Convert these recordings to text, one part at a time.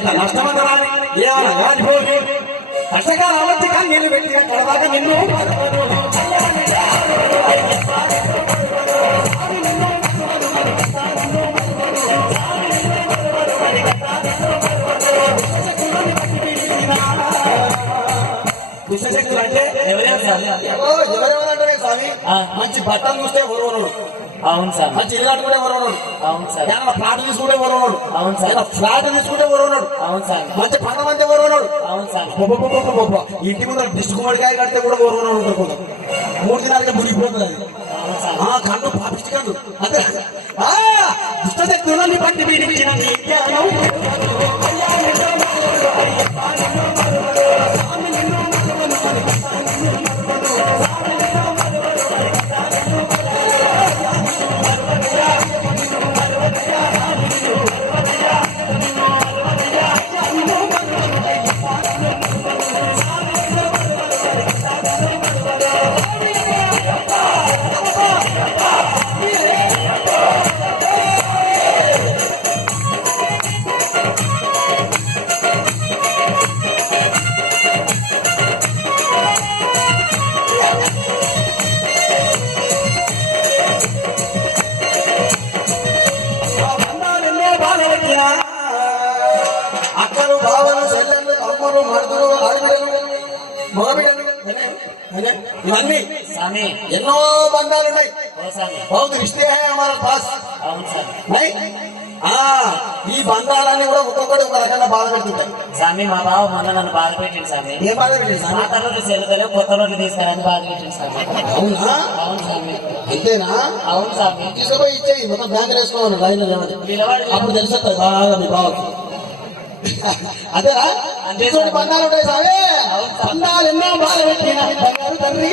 ఎంత నష్టమంతరాని ఏమైనా గాలిపోయి కష్టకాల అమర్చి కానీ నీళ్ళు పెట్టి కడదాకా నిన్ను దుష్టశక్తులు అంటే ఎవరెవరంటే స్వామి మంచి బట్టలు చూస్తే ఎవరు అవును సార్ మంచి ఇల్లు కట్టుకుంటే ఎవరు అవును సార్ ఫ్లాట్ తీసుకుంటే ఎవరు అవును సార్ ఫ్లాట్ తీసుకుంటే ఎవరు అవును సార్ మంచి పంట మంది ఎవరు అవును సార్ ఇంటి ముందర దిష్టి గుమ్మడికాయ కడితే కూడా ఎవరు ఉంటుంది 3 దినాలకి మునిగిపోతుంది అది కండు పాపిష్టి కండు అదే దుష్టశక్తులని బట్టి వీడించిన అక్కలు బావలు చెల్లెళ్ళు తమ్ములు మరుదులు ఆడబిడ్డలు మగబిడ్డలు ఇవన్నీ ఎన్నో బంధాలున్నాయి బౌద్ధ రిష్తే హమారా పాస్ ఈ బంధాలన్నీ కూడా ఒక్కొక్కటి ఒక రకంగా బాధ పెడుతుంటాయి స్వామి మా బావ మొన్న నన్ను బాధ పెట్టింది స్వామి ఏ బాధ పెట్టింది మా తల్లి చెల్లెలు కొత్త నోట్లు తీసుకురాని బాధ పెట్టింది స్వామి అవునా అవును స్వామి అంతేనా అవును స్వామి తీసుకుపోయి ఇచ్చేయి మొత్తం బ్యాంక్ వేసుకోవాలి లైన్ అప్పుడు తెలిసేస్తారు బాగా మీ బావకి అదేరా అంతేటువంటి బంధాలు ఉంటాయి సాగే బంధాలు ఎన్నో బాధ పెట్టిన బంగారు తండ్రి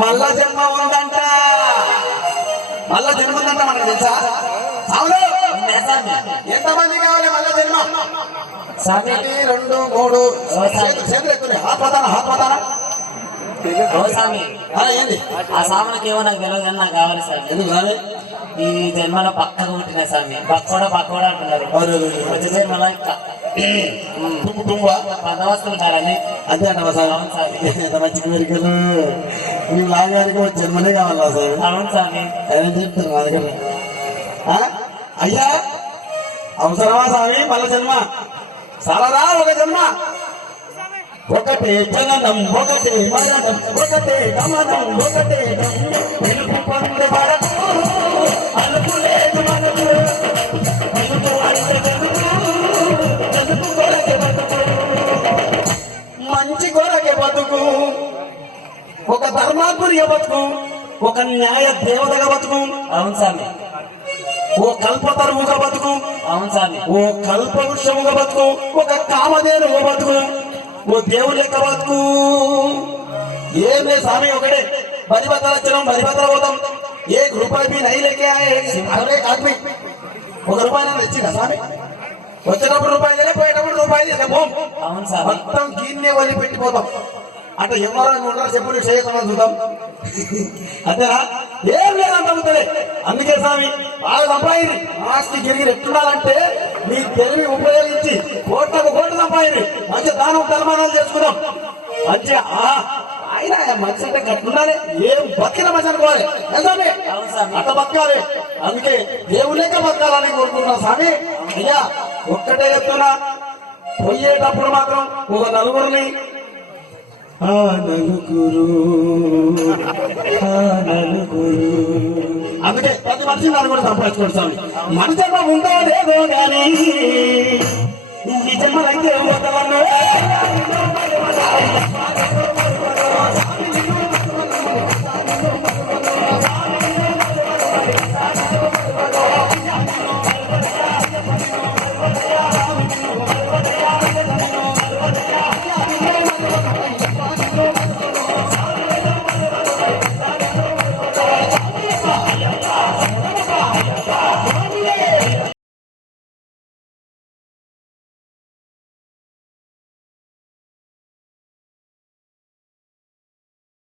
మళ్ళా జన్మ ఉందంట మళ్ళా జన్మ ఉందంట మనకు తెలుసా అవును ఎంతమంది కావాలి మళ్ళా జన్మ 1 2 3 చేతులు ఎత్తున్నాయి హాత్మతాన ఏంది ఆ సామాన్కి ఏమో నాకు తెలియదు కానీ నాకు కావాలి సార్ ఎందుకు రాలే ఈ జన్మలో పక్కగా ఉంటున్నా స్వామి పక్కోడా అంటున్నారు వచ్చే జన్మలో బందోబస్తు ఉంటారని అంతే అంటావా సార్ ఎంత మంచి కోరికలు మీ లాగానికి ఒక జన్మనే కావాలా సార్ అవును స్వామి ఏమని చెప్తారు నా దగ్గర అయ్యా అవసరమా స్వామి మళ్ళా జన్మ సాలరా ఒక జన్మ ఒకటే జననం ఒకటే మరణం ఒకటే గమనం ఒకటే వెలుగు పొందే వరకు అనుకులేదు మనకు వెలుగు అంటే జనుకు కొరకే బతుకు మంచి కొరకే బతుకు ఒక ధర్మాత్మునిగా బతుకు ఒక న్యాయ దేవతగా బతుకు అవును స్వామి ఓ కల్పతరువుగా బతుకు అవును స్వామి ఓ కల్పవృక్షముగా బతుకు ఒక కామధేనుగా బతుకు ఓ దేవుని లెక్క బతుకు ఏం లేదు స్వామి ఒకటే బలిభద్ర వచ్చినాం బలిభద్ర పోతాం ఏ రూపాయి మీ నై లేకే ఆద్మీ ₹1 తెచ్చిందా స్వామి వచ్చేటప్పుడు రూపాయి పోయేటప్పుడు రూపాయి మొత్తం గిన్నె వలి పెట్టిపోతాం అంటే ఎవరో ఉంటారు చెప్పుడు చేయకుండా చూద్దాం అంతేనా ఏం లేదంత అవుతుంది అందుకే స్వామి బాగా సంపాదించి ఆస్తి గిరిగి ఎట్లుండాలంటే మీ తెలివి ఉపయోగించి కోట్లకు కోట్లు సంపాదించి మంచి దానం ధర్మానాలు చేసుకుందాం మంచిగా ఆయన మనిషి అంటే కట్టుండాలి, ఏం బతికిన మనిషి అనుకోవాలి ఏ స్వామి? అవును స్వామి. అట్ట బతకాలి. అందుకే దేవులేక బతకాలని కోరుకుంటున్నా స్వామి. అయ్యా ఒక్కటే చెప్తున్నా, పోయేటప్పుడు మాత్రం ఒక నలుగురిని ఆ నలుగురు అందుకే ప్రతి మనిషి నలుగురు సంపాదించుకోండి స్వామి. మన జన్మ ఉందో లేదో కానీ ఈ జన్మలైతే పోతామన్నా